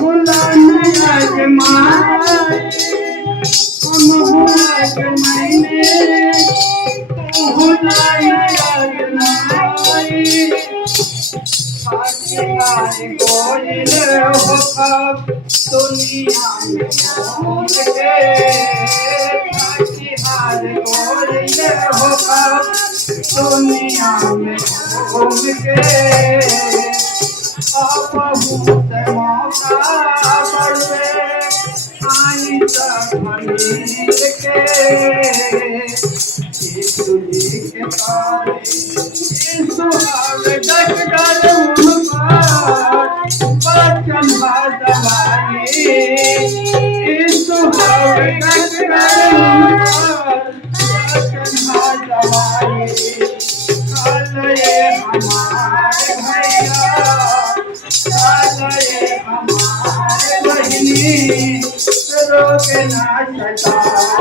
भुलाने आजमाए हम भुला के मैंने भुलाई आजमाई हाय कोयल हो कब दुनिया में घूम के हाय कोयल हो कब दुनिया में घूम के बहुत मौका पड़े आई तक मनीर के तुझी के तारे सुहावे डक डर बचन दवाई सुहावे डक डर बचन दवाई कल ये हमारे भैया हमारे बहनी रोके ना सका